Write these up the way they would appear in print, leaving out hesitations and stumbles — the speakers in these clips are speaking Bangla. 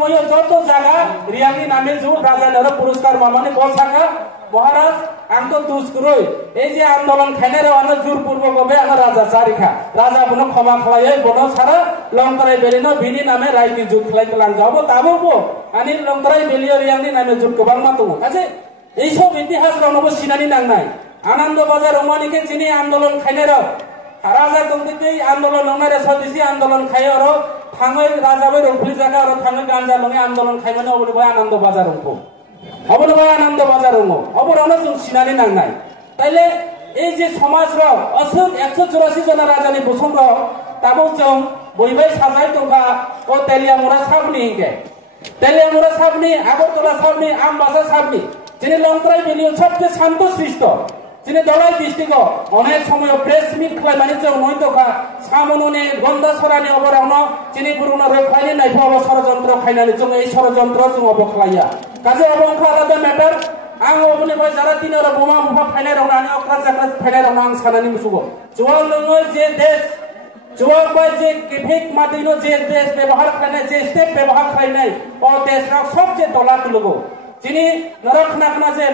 সময় যত জায়গা রিয়াংনি নামে জুট রাজা পুরস্কার মামানি বসাখা মহারাজ আং তো দুষ্করই এই যে আন্দোলন খাইনার আনো জোরপূর্বক হবে আমার রাজা চারিখা রাজা বনো ক্ষমা খালাই বনো সারা লঙ্করাই বেলিনো বিনি নামে রাইতি জুট খাই লাং যাব তাবো আনি লঙ্করাই বেলিও রিয়াংনি নামে জুট গোবাং মাতো আছে এই সব ইতিহাস রানবো সিনানি নাংনাই আনন্দবাজার রমানিকে চিনি আন্দোলন খাইনার রাজা দংদিতে আন্দোলন নংনারে সদিসি আন্দোলন খাই আর থাঙै রাজাबै রংফুলি জায়গা আর থাঙै গাঞ্জা লঙে আন্দোলন খাইমানে অবনবাই আনন্দবাজার রংফু অবনবাই আনন্দবাজার রঙ অবরাवनो जों सिनानै नांनाय তাইলে এই যে সমাজ রাव असुक 184 জন রাজানি বসং রাव তাবो जों বইবাই সাজাই দंखा ও তেলিয়ামুরা সাবনি গে তেলিয়ামুরা সাবনি আগরতলা সাবনি আমবাসা সাবনি যিনি লংকরাই বিলিয়ন সবচেয়ে শান্ত সৃষ্ট যিনি দলাই ডিস্ট্রিক্ট অনেক সময় প্রেস মিট খাইমানি जों নই দখা সামননে গন্দাছরানি অবরাवनो যিনি পুরনো রখাইনি নাইফা অব ষড়যন্ত্র খাইনানি जों এই ষড়যন্ত্র जों অবখলাইয়া কাজে অবংখা আলাদা ম্যাটার आं अबनिफ्राय जारा दिनार बोमा मुफा फायनाय रंनानि अक्रा जाक्रा फायनाय रंना आं सानानि मुसुगो जुवाल नङो जे देश जुवाल बाय जे केफेक मादिनो जे देश व्यवहार खालायनाय जे स्टेट व्यवहार खालायनाय अ देशरा सबसे दला तुलुगो যিনি নরখনাখনা যে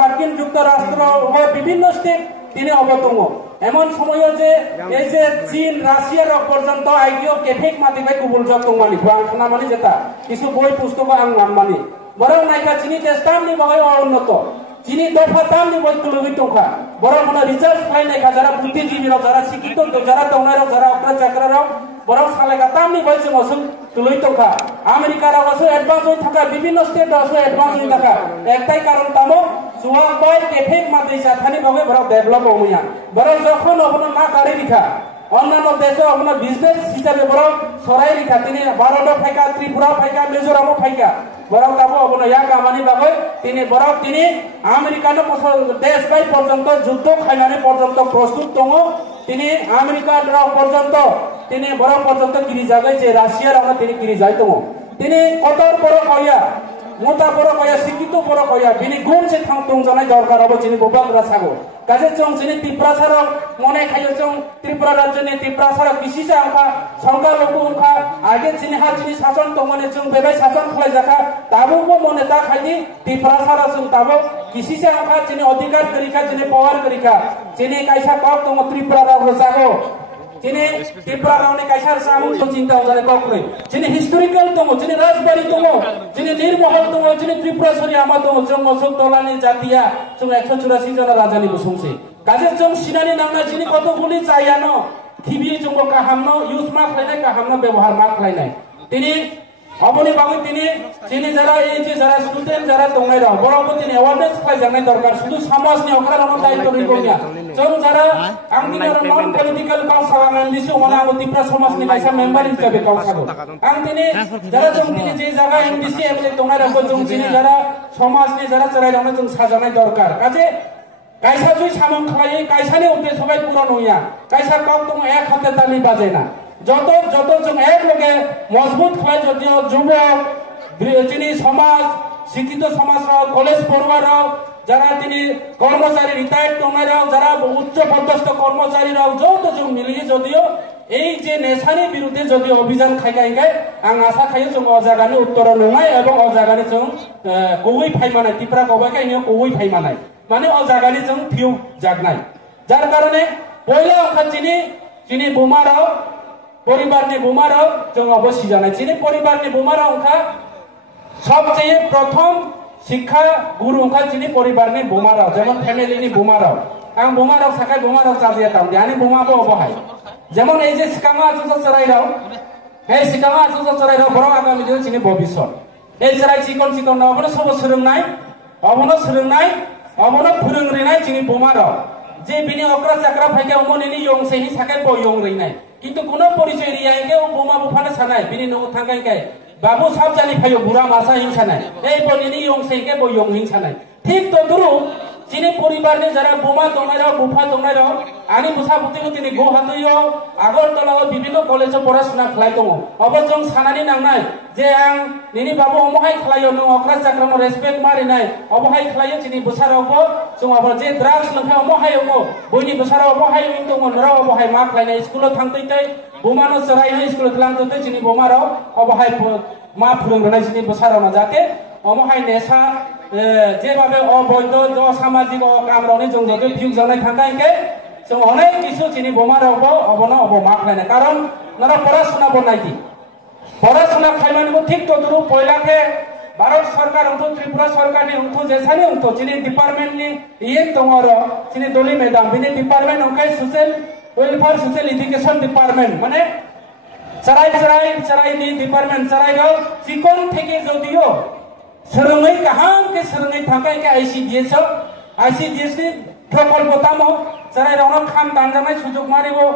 মার্কিন যুক্তরাষ্ট্র ও বিভিন্ন স্টেট তিনি অবতঙ্গ এমন সময় যে এই যে চীন রাশিয়ার পর্যন্ত আইগিও কেফেক মাদিবাই কুবুল জতংমানি বাংখানা মানি যেটা কিছু বই পুস্তক আং মানমানি বরং নাইকা চিনি টেস্টামনি বাগৈ উন্নত চিনি দফা দামনি বই তুলুগৈ দंखा বরং মনে রিসার্চ খাইনাইকা যারা বুদ্ধিজীবীরাव যারা শিক্ষিত যারা দंनायराव যারা অক্রা চাকরারাव বরং সালেকা দামনি বই जों असुं তুলুই দंखा আমেরিকারাव असुं एडभान्स হই থাকা বিভিন্ন স্টেট असुं एडभान्स হই থাকা একটাই কারণ তামো জুয়া বই কেফেক মাদি জাথানি বাগৈ বরং ডেভেলপ হইয়া বরং যখন অবন না গাড়ি রিখা অন্যান্য দেশে আপনার বিজনেস হিসাবে বরং সরাই রিখা তিনি ভারত ফাইকা ত্রিপুরা ফাইকা মিজোরাম ফাইকা বরং তাবো আপনার ইয়া কামানি বাগৈ তিনি বরং তিনি আমেরিকানো দেশ বাই পর্যন্ত যুদ্ধ খাইনানি পর্যন্ত প্রস্তুত দङ তিনি আমেরিকার পর্যন্ত তিনি বরং পর্যন্ত কিরি জাগাই যে রাশিয়ার আমরা তিনি কিরি যাই দङ তিনি কতর বড় কইয়া মোটা বড় কইয়া শিক্ষিত বড় কইয়া বিনি গুণ যে থাং দंजानाय দরকার হবে যিনি ববাগ্রা সাগো কাজে जों যিনি ত্রিপুরাসার মনে খাইयो जों ত্রিপুরা রাজ্যনি ত্রিপুরাসার কিসিসা अंखा সংখ্যালঘু अंखा আগে যিনি হা যিনি শাসন দङने जों বেবাই শাসন খালাই জাকা তাবো মনে তা খাইনি ত্রিপুরাসার जों তাবো কিসিসা अंखा যিনি অধিকার করিকা যিনি পাওয়ার করিকা যিনি কাইসা কক দङ ত্রিপুরা রাজ্য জাগো যিনি ত্রিপুরা রাজ্যনি কাইসার সামু চিন্তা জানে ককরে যিনি হিস্টোরিক্যাল দङ যিনি রাজবাড়ি দङ যিনি নির্মহল দङ যিনি ত্রিপুরাসরি আমা দङ जों অশোক দলানি জাতিয়া जों 184 জন রাজানি বসংসে কাজে जों সিনানি নামনা যিনি কতগুলি চাইয়ানো টিভি जों কাহামনো ইউজ মা খাইনাই কাহামনো ব্যবহার মা খাইনাই তিনি অবনি বাগৈ তিনি যারা এই যে যারা স্টুডেন্ট যারা দंनायरा বরং তিনি অ্যাওয়ারনেস খাই জানাই দরকার শুধু সমাজনি অকরা রকম দায়িত্ব নিবনিয়া जों যারা আং দিনে নন পলিটিক্যাল কাউন্সিল আং দিছো মনা ত্রিপুরা সমাজনি কাইসা মেম্বার হিসাবে কাউন্সিল আং তিনি যারা जों তিনি যে জায়গা এমডিসি এমএলএ দंनायरा जों তিনি যারা সমাজনি যারা চরাইরানো जों সাজানাই দরকার কাজে কাইসা জুই সামন খালাই কাইসানি উদ্দেশ্য সবাই পূরণ হইয়া কাইসা কক দङ এক হাতে তালি বাজে না যত जों এক লগে মজবুত হয় যদিও যুবক যিনি সমাজ শিক্ষিত সমাজ কলেজ পড়ুয়ার যারা তিনি কর্মচারী রিটায়ার্ড দंनायराव যারা উচ্চ পদস্থ কর্মচারীরাও যত जों মিলিয়ে যদিও এই যে নেশানি বিরুদ্ধে যদি অভিযান খাইগাই আং আশা খাইयो जों অজাগানি উত্তর নङाय এবং অজাগানি जों কই ফাইমানাय ত্রিপুরা গবাইকাইনি কই ফাইমানাय মানে অজাগানি जों ফিউ জাগনাय যার কারণে পয়লা অংখা যিনি বোমারাও পরিবারনি বোমারাও जों অবশ্যই জানাই যিনি পরিবারনি বোমারাও অংখা সবচেয়ে প্রথম শিক্ষা গুরু অংখা যিনি পরিবারনি বোমারাও যেমন ফ্যামিলিনি বোমারাও আং বোমারাও সাকাই বোমারাও চাজিয়া তাম জানি বোমাবো অবহাই যেমন এই যে সিকামা আচুসা চরাইরাও এই সিকামা আচুসা চরাইরাও বড় আগামী দিনে যিনি ভবিষ্যৎ এই চরাই চিকন অবনো সব সোরংনাই অবনো फोरोंरिनाय যিনি বোমারাও যে বিনি অকরা চাকরা ফাইকে অমনিনি ইয়ংসেনি সাকাই ব ইয়ং রইনাই কিন্তু কোন পরিচয় রিয়াইকে বোমা বুফানে সানাই বিনি ন থাঙ্গাইকাই বাবু সব জানি ফাইও বুড়া মাসা হিংসানাই এই বনিনি ইয়ংসেকে ব ইয়ং হিংসানাই ঠিক তদুরু Chini poribarni jara boma dongairo bufa dongairo ani busa butiko tini Guwahatiyo Agartala bibino college porashona khlai tongo obo jong sanani nangnai je ang nini babu omohai khlaio no okra chakramo respect mari nai omohai khlaio chini busaroko jong obo je drugs lengkhai omohai omo boini busaro omohai wing tongo nora omohai ma khlainai school thangtoi bomano charai school thlangtoi chini bomaro omohai ma phurungranai chini busaro na jate omohai nesa যেভাবে অবৈধ সামাজিক কামরনি जों যদি ভিউ জানাই থাকাইকে जों অনেক কিছু চিনি বোমার অবন অবমাখলাইনে কারণ নারা পড়াশোনা বনাইতি পড়াশোনা খাইমানিবো ঠিক তদুরু পয়লাকে ভারত সরকার উঠো ত্রিপুরা সরকারনি উঠো যেসানি উঠো চিনি ডিপার্টমেন্টনি ইয়ে দঙর চিনি দলি মেদাম বিনি ডিপার্টমেন্ট ওখাই social welfare social education department মানে চারাই ডিপার্টমেন্ট চারাইগাঁও চিকন থেকে যদিও Serungai kaham ke serungai thangkai ke ICDS ni protokol botamo jarai rongno kham danjanai sujog maribo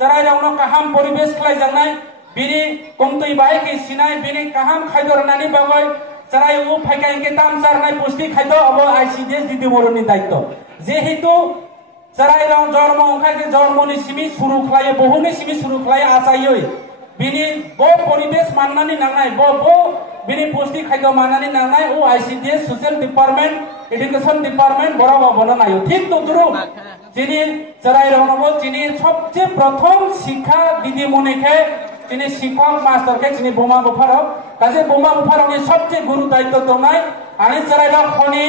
jarai rongno kaham poribesh khlai jangnai bini komtoi bai ke sinai bini kaham khaidor nani bagoi jarai u phaikai ke tam sarnai pusti khaido abo ICDS didi boroni daitto jehetu jarai rong jormo ongkai ke jormo ni simi suru khlai bohuni simi suru khlai asayoi bini bo poribesh mannani nangnai bo bini pusti khaido manani nangnai o ICDS social department education department borobo bono nayo ঠিক তদুরু যিনি যারাই রহনবো যিনি সবচেয়ে প্রথম শিক্ষা দিদিমণিকে যিনি শিক্ষক মাস্টারকে যিনি বোমা বুফারক কাজে বোমা বুফারকনি সবচেয়ে গুরু দায়িত্ব দংনাই আনি যারাই খনি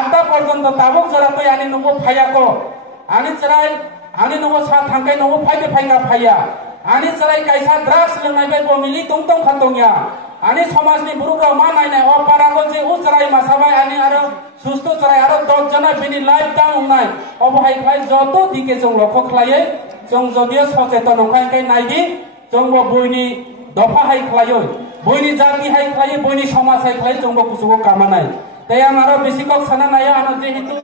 8টা পর্যন্ত তাবক জরাতই আনি নবো ফায়াকো আনি যারাই আনি নবো সা থাঙ্কাই নবো ফাইকা ফাইয়া আনি যারাই কাইসা ড্রাগস লোंनाय বে বমিলি তংতং খাতংয়া ani समाजनि बुरुग्रा मा नायनाय अ पारागल जे उ चराय मासाबाय ani aro सुस्थ चराय aro 10 jana bini life down नाय अबहाय खाय जतो दिके जों लक्ष्य खालायै जों जदियो सचेतन नंखाय नायदि जों बयनि दफा हाय खालायै बयनि जाति हाय खालायै बयनि समाज हाय खालायै जों कुसुगो कामानाय ताय आं आरो बेसिकक साना नाया आनो जेहेतु